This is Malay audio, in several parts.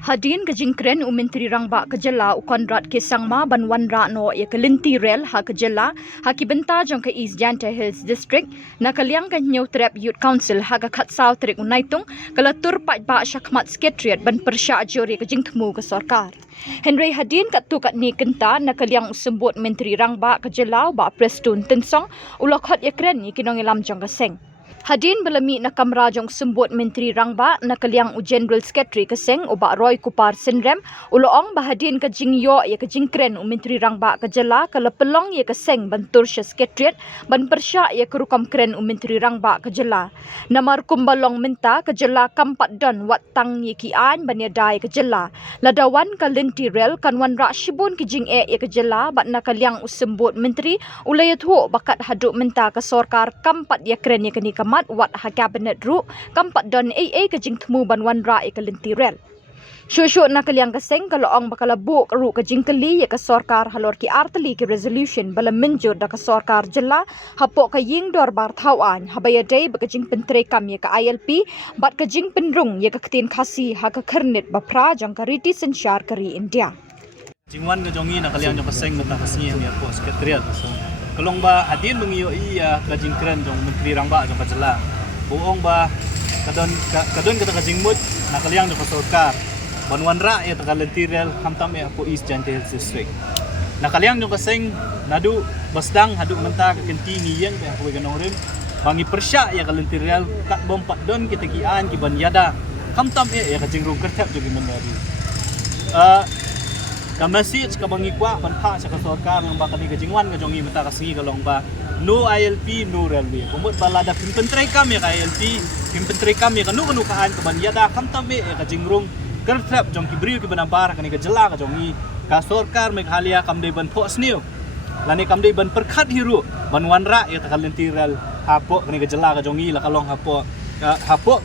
Hadin ke jingkren Menteri Rangba kejela ukondrat ke sangma banwanra no ya kelinti rel ha kejela ha kibenta jong ke East Janta Hills District na kaliang ke New Trap Youth Council ha ka khatsau trik unaitung kalatur pat ba syakmat sekretariat ban persya jori ke jingtemu ke sarkar. Henry Hadin kat tu kat ni kenta na kaliang usembut Menteri Rangba kejela ba Preston Tensong ulakhat yakren ni kinong ilam jong keseng. Hadin belami na kamera jong sembut Menteri Rangba na kaliang General Secretary keseng uba Roy Kupar Sindrem uloong bahadin ke jingyo ya ke jingkren Menteri Rangba kejela kala pelong ya keseng bantur sya sekretariat ban persya ya ke rukam kren Menteri Rangba kejela namar kumbalong minta kejela kampat don wat tang ya ki an ban ya dai kejela ladawan kalinti rel kanwan ra shibun ki jing ya kejela bat na kaliang usembut Menteri ulayat ho bakat haduk minta ke sarkar kampat ya kren ya keni mat wat ha cabinet ru kampat don AA ke jingtemu banwan ra ke lintirel shushu na kaliang keseng kaloong bakala buk ru ke jingkeli ya ke sarkar halor ki arteli ki resolution bala menjur da ke sarkar jela hapok ke ying dor bar thawan habaya day ba ke jing pentre kam ya ke ILP bat ke jing penrung ya ke ketin khasi ha ke kernit bapra jang kariti sensyar kari India jingwan ke jongi na kaliang jong keseng betah kesini ni aku sekretariat kalong ba hadin mengiyo iya ka jingkren jong Menteri Rangba jong kajela buong ba kadon kata kajingmut na kaliang jong sarkar banwan ra ya ta kalentirel hamtam ya po East Janta Hills District na kaliang jong kaseng nadu basdang hadu menta ka kenti ngiyeng pa ko ganong rim bangi persya ya kalentirel kat bom pat don kita gian ki ban yada hamtam ya kajingrung kertap jong mendari message ka bangi kwa banpa sa sarkar ng baka ni kajingwan ka jongi mata kasi kalong ba no ILP no railway kumot balada pimpentray kami ka ILP pimpentray kami kanu kaan ka banyada kamtame ka jingrung kertrap jong kibriu ki banabara kani ka jela ka jongi ka sarkar meg halia kamde ban pos niu lani kamde ban perkhat hiru banwanra ya takalentiral hapo kani ka jela ka jongi la kalong hapo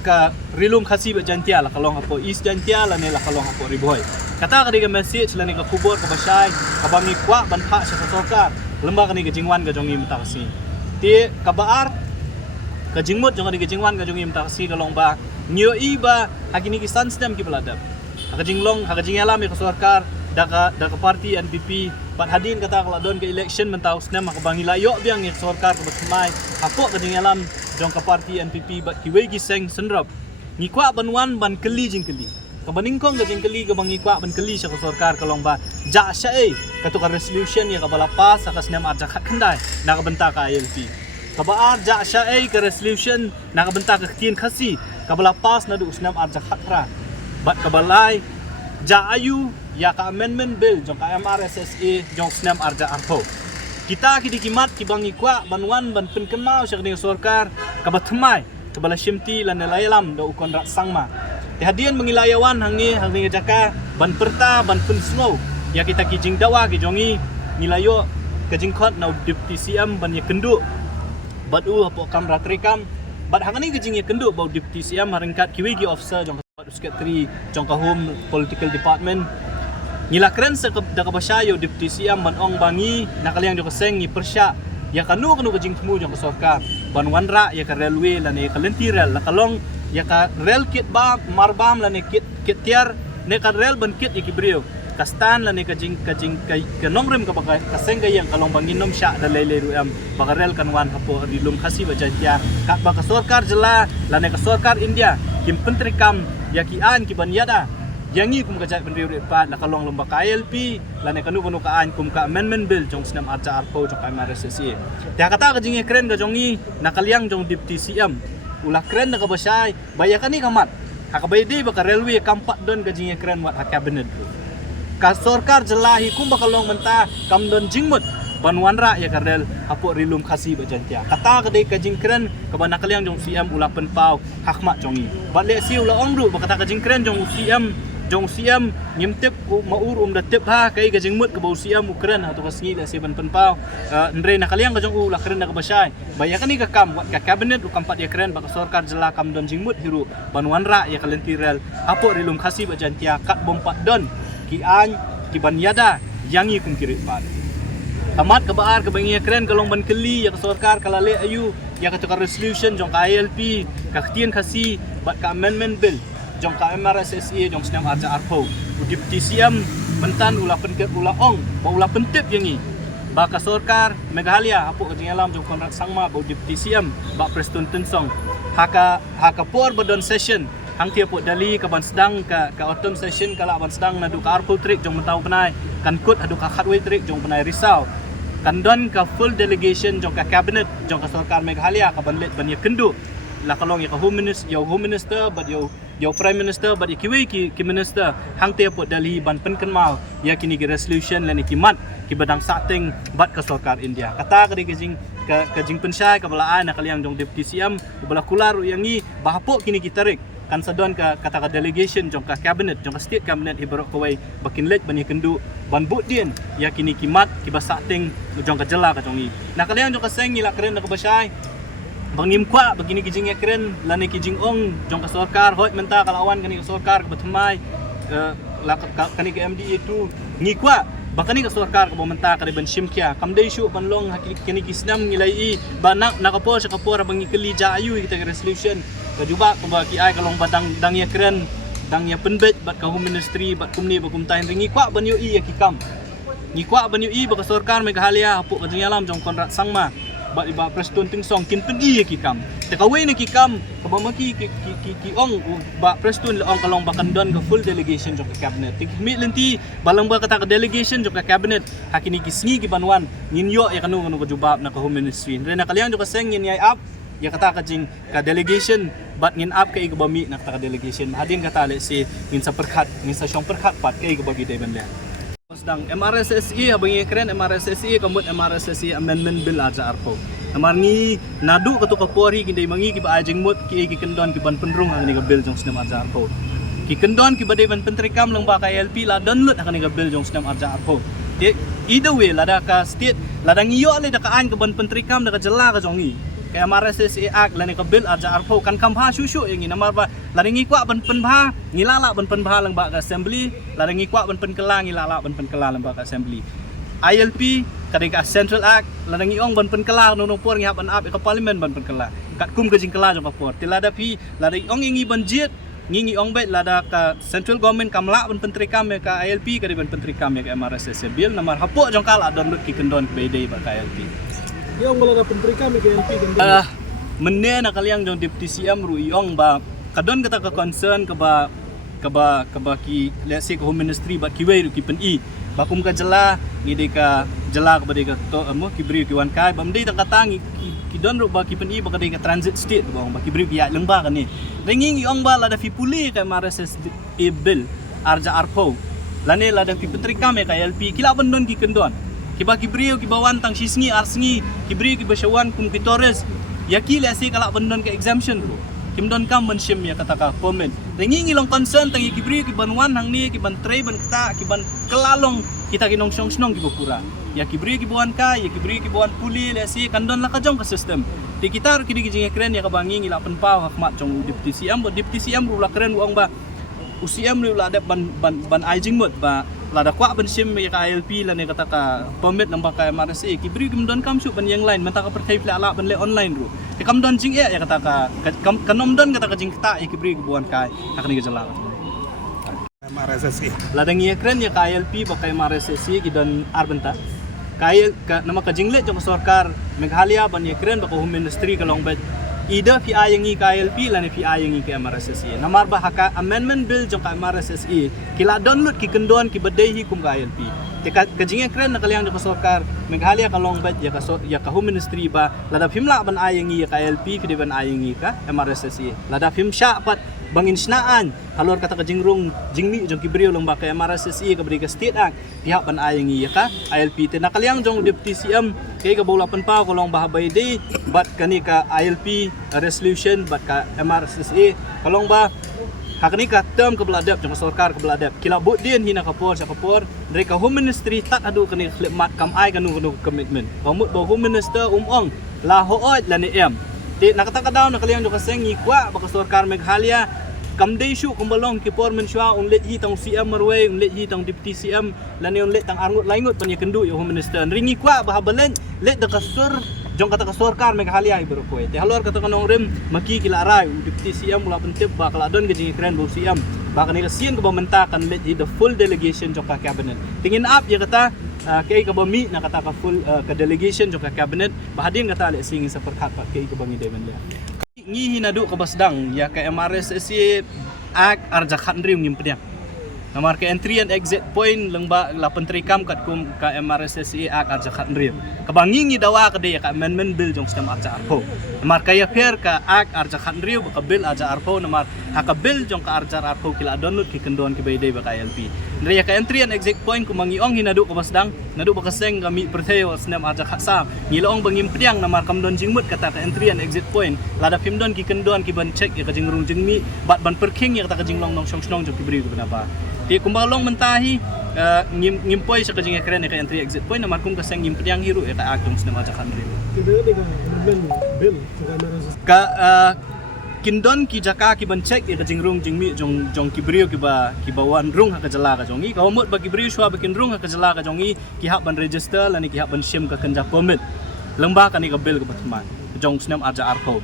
ka rilum khasi ba jantia la kalong hapo East Jantia la ne la kalong hapo riboy kata ka message la ni ka kubor ka basay ka bangi kwa banpa sa sarkar lembah kani ka jingwan ka jongi mata kasi ti kabaar ka jingmut jong kani ka jingwan ka jongi mata kasi kalong ba nyo iba hakini ki sansdam ki baladap ka jinglong ka jingalam ka sarkar da ka party NPP bat hadin kata kala don ka election mentau snam ka bangi layo biang ni sarkar ka batmai hapo ka jingalam jong ka party NPP bat ki wegi seng senrap ni kwa banwan ban keli jingkeli kabaningkong ka jingkeli ka bangi kwa ban keli sa sarkar kalong ba ja sya katu ka resolution ya ka balapas sa kasnam arja khandai na ka benta ka ILP kabaar ja sya ka resolution na ka benta ka ktin khasi ka balapas na du snam arja khatra bat ka balai ja ayu ya ka amendment bill jong ka MRSSA jong snam arja arpo kita kidikimat ki bangi kwa banwan ban penkemau sa kini sarkar ka batmai ka bala shimti lan laylam do ukon ra sangma hadian mengilayawan hangi jaka ban perta ban pensnow ya kita kijing dawa ki jongi nilayo kajingkhot na deputy CM ban ya kendu bat apo kam ratrekam bat hangani kijing ya kendu bau deputy CM haringkat kiwigi officer jong secretary jong ka home political department ngilakren sa da kabasyayo deputy CM ban ong bangi nakaliang jo kaseng ni persya ya kanu kajing temu jong ka sarkar ban wanra ya ka railway lan ya kalentirel la kalong ya ka rel kit ba marbam la ne kit tiar ne ka rel ban kit ikibrio kastan la ne ka jing kay kanongrim ka baka kaseng gayang kalong banginom sya da leleru am baka rel kanwan hapo dilum khasi ba jantia ka baka sarkar jela la ne ka sarkar India kim pentrikam ya ki an ki ban yada yangi kum kajat penriu pa la kalong lomba ka ILP la ne kanu kaan kum ka amendment bill jong snam arja arpo jong ka MRSSA ta kata ka jing kren ka jongi nakaliang jong deputy CM ulah keren na kabasay bayakan ni kamat hakabaydi baka railway kampat don gajing keren wat cabinet ka sarkar jelahi kum bakalong menta kam don jingmut banwanra ya karel hapo rilum khasi ba jantia kata kadai kajing keren kabana kaliang jong CM ulah penpau hakmat jongi batle si ulah ongru bakata kajing keren jong CM nyimtip maur da tip ha kai gajing mut ka bau CM ukren atau kasngi da si ban penpau ndre na kaliang gajong ulah keren na kabasay bayakan ni ka kam wat ka cabinet u kampat ya keren baka sarkar jela kam don jingmut hiru banwanra ya kalentirel hapo rilum khasi ba jantia kat bompat don ki an ki ban yada yangi kum kirit pan amat kabaar ka bangi keren kalong ban keli ya ka sarkar kalale ayu ya ka resolution jong ka ILP ka khtien khasi bat ka amendment bill jong ka MRSSE jong senam arja arpo Deputy CM bentan ulah penket ulah ong ba ulah pentip yangi ba ka sarkar Meghalaya apo jing alam jong Conrad Sangma ba Deputy CM ba Preston Tensong haka por badon session hang tia po dali ka ban sedang ka autumn session kala ban sedang nadu ka arpo trick jong mentau penai kan kut adu ka khatway trick jong penai Risau kan don ka full delegation jong ka cabinet jong ka sarkar Meghalaya ka ban let ban ya kendu la kalong ya ka home minister but yo prime minister but ikiwi ki minister hang tia po dali ban penken mau ya kini ki resolution lan ikimat ki badang sating bat ka sarkar India kata ka jing ka jing pensai ka balaan na kaliang jong deputy CM bala kular yangi bahapo kini ki tarik kan sadon ka kata ka delegation jong ka cabinet jong ka state cabinet ibarok kawai bakin let ban kendu ban but din ya kini kimat ki basating jong ka jela ka jong i na kaliang jong ka seng ila kren na ka basai bangim kwa begini kijing ekren lani kijing ong jong ka sarkar hot menta kalawan kani ka sarkar ka batmai kani ka MDA tu ngi kwa bakani ka sarkar ka menta ka ban shimkya kamdai shu banlong kani kisnam ngilai i banak nakapor sa kapor bangi keli ja ayu kita resolution ka juba ka ba ki ai kalong badang dang ekren dang ya penbet bat ka home ministry bat kumni ba kumtain ringi kwa banyu i yakikam ngi kwa banyu i ba ka sarkar Meghalaya apo ka alam jong Conrad Sangma ba Preston Tensong kin pedi kikam tekaway na kikam kabamaki ki ong ba Preston ong kalong bakandon ka full delegation jok ka cabinet tikmi lenti balang ba kata ka delegation jok ka cabinet hakini kisngi ki banwan ninyo ya kanu ka jubab na ka home ministry re na kaliang jok ka seng yin yai up ya kata ka jing ka delegation but ngin up kay gabami na ka delegation hadin ka tali si ngin sa perkhat ngin sa syong perkhat pat kay gababi day banle sedang MRSSE habang keren MRSSE kamut MRSSE amendment bill aja arpo amarni nadu katu kapori kinde mangi ki ba ajing mut ki kendon ki ban penrung ang ni bill jong senam aja arpo ki kendon ki badai ban pentrikam lang ba ka LP la download ang ni bill jong senam aja arpo either way lada ka state lada ngiyo le da ka an ka ban pentrikam da ka jela ka jong i kay MRSSE act la ni ka bill aja arpo kan kamha shushu yang ni namar ba lada ngi kwa ban penbha ngilala ban penbha lang ba ka assembly lada ngi kwa ban penkelang ngilala ban penkelang lang ba ka assembly ILP kadang Central Act ladang iong ban penkela nonong por ngihap an up ka parliament ban penkela kat kum ke jingkela jong kapor tilada pi lada iong ingi banjit ngingi ong bet lada ka central government kamla ban penteri kam ka ILP ka ban penteri kam ka MRSSE bill namar hapo jong kala download ki kendon ke bede ba ka ILP iong bala penteri kam ka ILP kan menne na kaliang jong deputy CM ru iong ba kadon kata ka concern ka ba ki let's say ka home ministry ba ki way ru ki pen i bakum ka jela ngide ka jela ka bade ka to amo kibri ki wan kai bamdei ta katangi ki don ro ba ki pen i ba ka transit state ba ba kibri ki ya lengba ka ni ringing iong ba la da fi puli ka MRSSE bill arja arpo lane la da fi petri kam ka LP kila bandon ki kendon ki ba kibri ki bawan tang sisngi arsngi kibri ki basyawan kum ki torres yakile ase kala bandon ka exemption ro kimdon kam mensim ya kata ka permit ringing ilong concern tangi kibri ki banwan hang ni ki ban tray ban kata ki ban kelalong kita kinong snong ki bukura ya kibri ki buan ka ya kibri ki buan puli le si kandon la ka jong ka system di kita ki di jing keren ya ka bangi ngila pen pau hakmat jong deputy CM ru la keren uang ba UCM ru la ada ban ajing mut ba la da kwa ban sim ya ka ILP la ne kata ka permit nang ba ka MRSSE kibri kimdon kam su ban yang lain mata ka pertai pla ala ban le online ru kam don jing ya kata ka kanom don kata ka jing ta ya kibri buan kai hakni ka jala MRSSE ladang iya keren ya ka ILP ba ka MRSSE ki don arbenta kay ka nama ka jinglet jong sarkar Meghalaya ban ya keren ba ka home ministry ka long bet ida fi ayangi ka ILP la ni fi ayangi ka MRSSE namar ba haka amendment bill jong ka MRSSE kila download ki kendon ki badai kum ka ILP te ka jinge keren na kaliang jong sarkar Meghalaya ka long bet ya ka home ministry ba lada fimla ban ayangi ya ka ILP ki ban ayangi ka MRSSE lada fim sya pat bangin snaan halor kata ka jingrung jingmi jong kibrio lang ba ka MRSSE ka bari ka state act tiha ban ayangi ya ka ILP te nakaliang jong deputy CM kay ka bulapan pa ko long bahabay day but kani ka ILP resolution but ka MRSSE kalong ba hakni ka term ka beladap jong sarkar ka beladap kila bud din hina kapor sa kapor dari ka home ministry tat adu kani khlemat kam ai kanu commitment pamut ba home minister ong la hoot la ni em ti nakataka daw nakaliang jong kaseng ikwa ba ka sarkar Meghalaya kamdei shu kumbalong ki por men shwa on let hi tong CM marway on let hi tong deputy CM lan on let tang arngut laingut pan ya kendu yo home minister ringi kwa ba habalen let da kasur jong kata kesorkar me halia ibro ko te halor kata kanong rem maki kila arai deputy CM mula pentip ba kala don gejing kren bo CM ba kan sien ko bamenta kan let the full delegation jong ka cabinet tingin up ya kata kay ka bami na kata ka full ka delegation jong ka cabinet bahadin kata le singin sa perkat pa kay ka bangi demen dia ngi hinadu ka basdang ya ka MRSSE ak arja khandrium ngim pediang namar ke entry and exit point lengba la pentri kam kat kum ka MRSSE ak arja khandrium ka bangi ngi dawa ka de ka amendment bill jong sistem arja arpo namar ka ya fair ka ak arja khandrium ka bill arja arpo namar ka bill jong ka arja arpo kila download ki kendon ki bayde ba ka LP ndre ka entry and exit point kum mangi ong hinadu ka basdang nadu ba kaseng kami pertheo sistem arja khasa ngilong bangim pediang namar kam don jingmut kata ka entry and exit point lada pimdon ki kendon ki ban check ya ka jingrung jingmi bat ban perking ya kata ka jinglong nong song snong jong ki bri ko benapa di kumbalong mentahi ngimpoi sa kajing ekran ka entry exit point namar kum kaseng ngimpediang hiru ya ka akdong sistem arja khandrium Tidak ada kan amendment bill sa MRSSE. ka kindon ki jaka ki ban check ya jingrung jingmi jong ki brio ki ba wan rung ha ka jala ka jongi ka homot ba ki brio shwa ba kin rung ha ka jala ka jongi ki hak ban register lani ki hak ban shim ka kanja permit lengba ka ni ka bill ka batman jong snam arja arko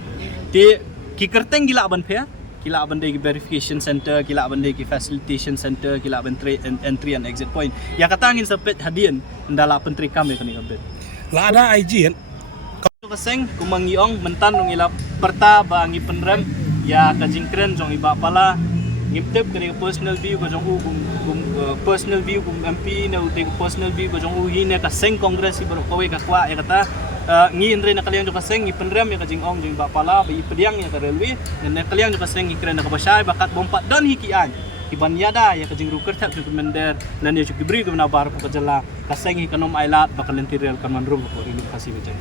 ti ki kerteng gila ban phe kila ban ki verification center kila ban ki facilitation center kila ban entry and exit point ya katangin sa pet hadian ndala pentri kami ka ni ka bill La ada IG kan? kaseng kumangiong mentan nung ila perta ba ngi penrem ya kajingkren jong iba pala ngiptep kani personal view ko jong personal view kum MP na uting personal view ko jong hine kaseng kongres ibro kowe ka kwa ya kata ngi indre na kaliang jong kaseng ngi penrem ya kajingong jong iba pala ba ipediang ya ka railway na kaliang jong kaseng ngi kren na kabasay bakat bompat dan hikian iban yada ya kajing ruker tap jong mender nan ya jong bri ko na bar ko kajala kaseng hi kanom ailat bakal lentirel kan manrum ko ini kasih bejak